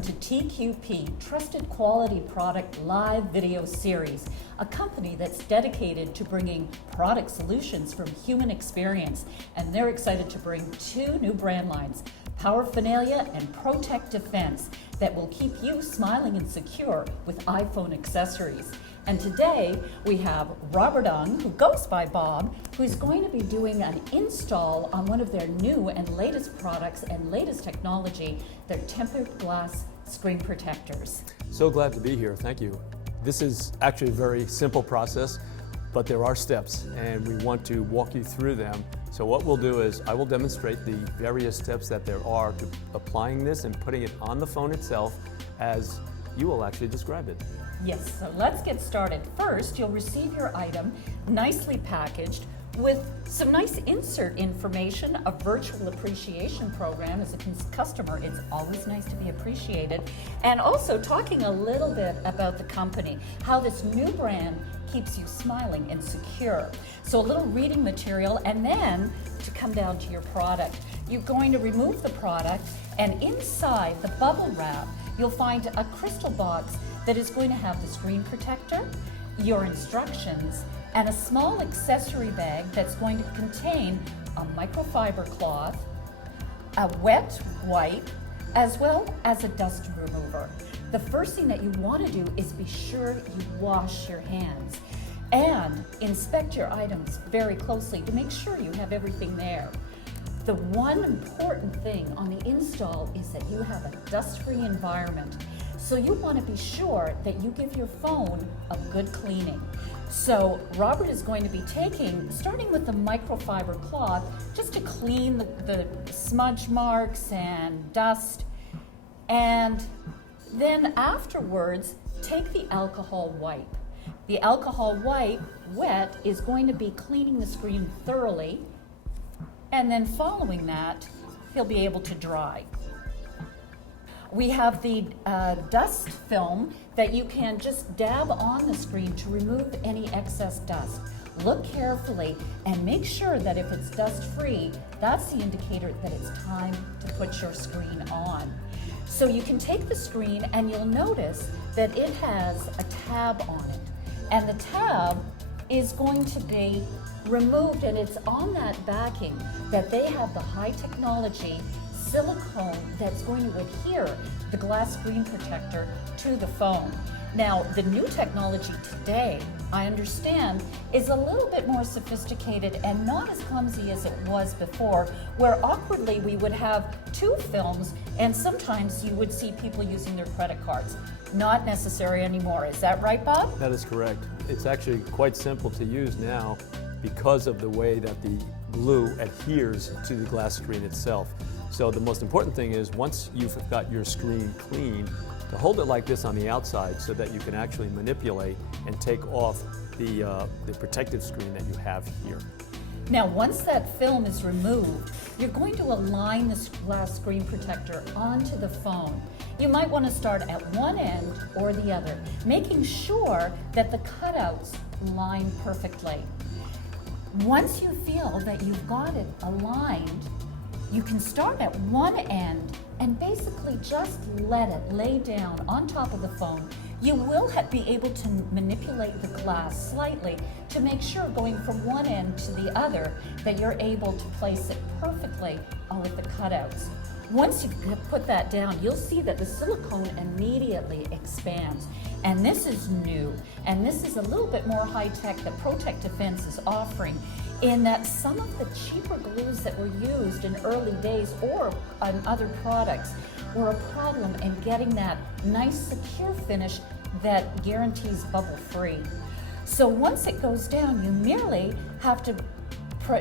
listen to TQP, Trusted Quality Product Live Video Series, a company that's dedicated to bringing product solutions from human experience. And they're excited to bring two new brand lines, Paraphernalia and Protect Defense, that will keep you smiling and secure with iPhone accessories. And today we have Robert Ung, who goes by Bob, who's going to be doing an install on one of their new and latest products and latest technology, their tempered glass screen protectors. So glad to be here, thank you. This is actually a very simple process, but there are steps and we want to walk you through them. So what we'll do is I will demonstrate the various steps that there are to applying this and putting it on the phone itself as you will actually describe it. Yes, so let's get started. First, you'll receive your item nicely packaged with some nice insert information, a virtual appreciation program. As a customer, it's always nice to be appreciated. And also talking a little bit about the company, how this new brand keeps you smiling and secure. So a little reading material, and then to come down to your product. You're going to remove the product, and inside the bubble wrap, you'll find a crystal box that is going to have the screen protector, your instructions, and a small accessory bag that's going to contain a microfiber cloth, a wet wipe, as well as a dust remover. The first thing that you want to do is be sure you wash your hands and inspect your items very closely to make sure you have everything there. The one important thing on the install is that you have a dust-free environment. So you want to be sure that you give your phone a good cleaning. So Robert is going to be starting with the microfiber cloth, just to clean the smudge marks and dust. And then afterwards, take the alcohol wipe. The alcohol wipe, wet, is going to be cleaning the screen thoroughly. And then following that, he'll be able to dry. We have the dust film that you can just dab on the screen to remove any excess dust. Look carefully and make sure that if it's dust-free, that's the indicator that it's time to put your screen on. So you can take the screen and you'll notice that it has a tab on it. And the tab is going to be removed, and it's on that backing that they have the high technology silicone that's going to adhere the glass screen protector to the phone. Now, the new technology today, I understand, is a little bit more sophisticated and not as clumsy as it was before, where awkwardly we would have two films and sometimes you would see people using their credit cards. Not necessary anymore. Is that right, Bob? That is correct. It's actually quite simple to use now because of the way that the glue adheres to the glass screen itself. So the most important thing is once you've got your screen clean, to hold it like this on the outside so that you can actually manipulate and take off the protective screen that you have here. Now, once that film is removed, you're going to align this glass screen protector onto the phone. You might want to start at one end or the other, making sure that the cutouts line perfectly. Once you feel that you've got it aligned, you can start at one end and basically just let it lay down on top of the phone. You will be able to manipulate the glass slightly to make sure going from one end to the other that you're able to place it perfectly with the cutouts. Once you've put that down, you'll see that the silicone immediately expands. And this is new, and this is a little bit more high-tech that Protect Defense is offering, in that some of the cheaper glues that were used in early days or on other products were a problem in getting that nice secure finish that guarantees bubble-free. So once it goes down, you merely have to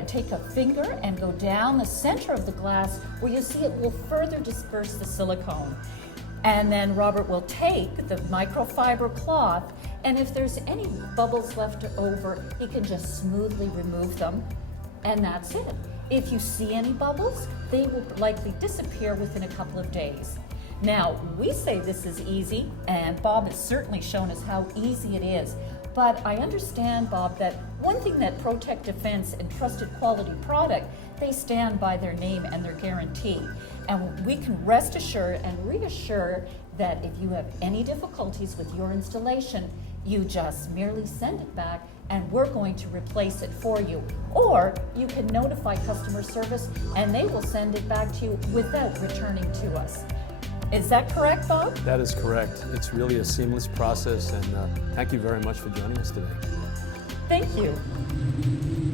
take a finger and go down the center of the glass where you see it will further disperse the silicone. And then Robert will take the microfiber cloth, and if there's any bubbles left over, he can just smoothly remove them, and that's it. If you see any bubbles, they will likely disappear within a couple of days. Now, we say this is easy, and Bob has certainly shown us how easy it is. But I understand, Bob, that one thing that Protect Defense and Trusted Quality Product, they stand by their name and their guarantee. And we can rest assured and reassure that if you have any difficulties with your installation, you just merely send it back and we're going to replace it for you. Or you can notify customer service and they will send it back to you without returning to us. Is that correct, Bob? That is correct. It's really a seamless process, and thank you very much for joining us today. Thank you.